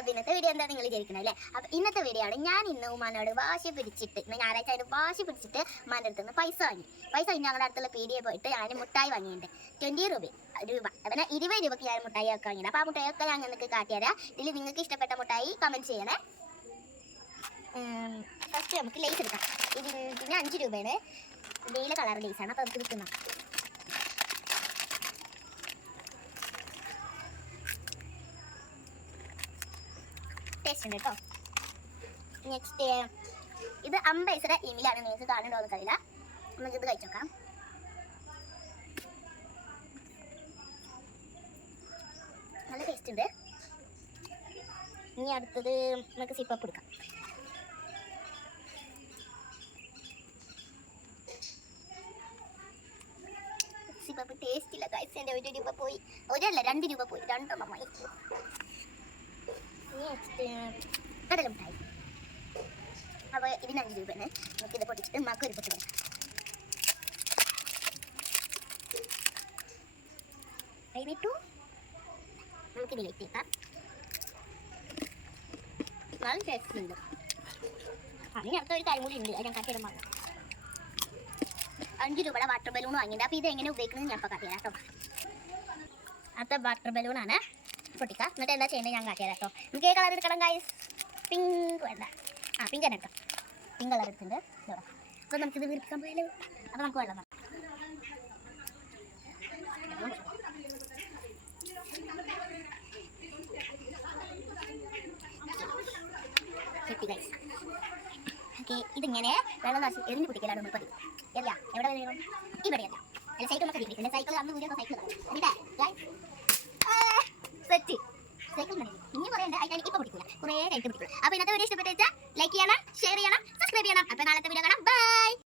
അപ്പോൾ ഇന്നത്തെ വീഡിയോ എന്താ നിങ്ങൾ വിചാരിക്കുന്നത് അല്ലേ? അപ്പോൾ ഇന്നത്തെ വീഡിയോ ആണ് ഞാൻ ഇന്ന് ഉമ്മാനോട് വാശി പിടിച്ചിട്ട് ഞായറാഴ്ച അതിന് വാശി പിടിച്ചിട്ട് ഉമ്മാൻ്റെ അടുത്ത് നിന്ന് പൈസ വാങ്ങി ഞങ്ങളുടെ അടുത്തുള്ള പീടിയെ പോയിട്ട് ഞാൻ മുട്ടായി വാങ്ങിയിട്ടുണ്ട് 20 രൂപ പിന്നെ 20 രൂപയ്ക്ക് ഞാൻ മുട്ടായി ഒക്കെ വാങ്ങിയത്. അപ്പോൾ ആ മുട്ടായിയൊക്കെ ഞാൻ നിങ്ങൾക്ക് കാട്ടിത്തരാം. ഇതിൽ നിങ്ങൾക്ക് ഇഷ്ടപ്പെട്ട മുട്ടായി കമൻറ്റ് ചെയ്യണേ. ഫസ്റ്റ് നമുക്ക് ലേസ് എടുക്കാം. ഇതിന് 5 രൂപയാണ്. നീല കളർ ലേസാണ്. അപ്പോൾ നമുക്ക് കിട്ടുന്ന ടേസ്റ്റ് ഉണ്ട് കേട്ടോ. നെക്സ്റ്റ് ഇത് 50 പൈസയുടെ ഇമിലാണ്. നിങ്ങൾക്ക് കാണുന്നുണ്ടോ എന്ന് അറിയില്ല. നമുക്കിത് കഴിച്ചു നോക്കാം. നല്ല ടേസ്റ്റ് ഉണ്ട്. ഇനി അടുത്തത് നമുക്ക് സിപ്പപ്പ് എടുക്കാം. സിപ്പപ്പ് ടേസ്റ്റ് ഇല്ല ഗൈസ്. എൻ്റെ 1 രൂപ പോയി. 2 രൂപ പോയി. 2 എണ്ണമായി. നെക്സ്റ്റ് കടല മിഠായി. അപ്പോൾ ഇതിന് 5 രൂപയാണ്. നമുക്കിത് പൊട്ടിച്ചിട്ട് നമുക്ക് ഒരു പൊട്ടി കൊടുക്കാം. കഴിഞ്ഞിട്ടു നമുക്കിത് വെട്ടിക്കാം. നല്ല ടേസ്റ്റ് ഉണ്ട്. അതിന് അടുത്തൊരു കാര്യം കൂടി ഉണ്ട്. അത് ഞാൻ കാട്ടിയിടാൻ പറഞ്ഞു. 5 രൂപയുടെ വാട്ടർ ബലൂൺ വാങ്ങിയിട്ടുണ്ട്. അപ്പോൾ ഇത് എങ്ങനെ ഉപയോഗിക്കുന്നത് ഞാൻ ഇപ്പോൾ കാട്ടിത്തരാം കേട്ടോ. അടുത്ത വാട്ടർ ബലൂണാണ്. പൊട്ടിക്കാം. എന്നിട്ട് എന്താ ചെയ്യേണ്ടത് ഞാൻ കാട്ടിത്തരാം കേട്ടോ. നമുക്ക് ഈ കളർ എടുക്കണം ഗൈസ്. പിങ്ക് വേണ്ട. പിങ്ക് തന്നെ എടുക്കാം. പിങ്ക് കളർ എടുത്തിട്ടുണ്ട്. അപ്പോൾ നമുക്കിത് വീർപ്പിക്കാൻ പോയാലോ. അപ്പോൾ നമുക്ക് വെള്ളം വേണം. ഓക്കെ, ഇതിങ്ങനെ വെള്ളം നശി എറിഞ്ഞ് കുട്ടിക്കലാണ് നമ്മൾ പതിവ്. എല്ലാം എവിടെ വേണം? ഇവിടെയല്ല. അല്ല സൈക്കിൾ നമുക്ക് കിട്ടിയിട്ടുണ്ട്. സൈക്കിൾ അന്ന് വീഡിയോ സൈക്കിൾ സെറ്റ് സൈക്കിൾ ഇനി കുറേ ഉണ്ട്. അതിന് ഇപ്പോൾ പിടിക്കില്ല. കുറേ കഴിഞ്ഞിട്ട് പിടിക്കില്ല. അപ്പോൾ ഇന്നത്തെ വീഡിയോ ഇഷ്ടപ്പെട്ടു ലൈക്ക് ചെയ്യണം, ഷെയർ ചെയ്യണം, സബ്സ്ക്രൈബ് ചെയ്യണം. അപ്പോൾ നാളത്തെ വീഡിയോ കാണാം. ബൈ.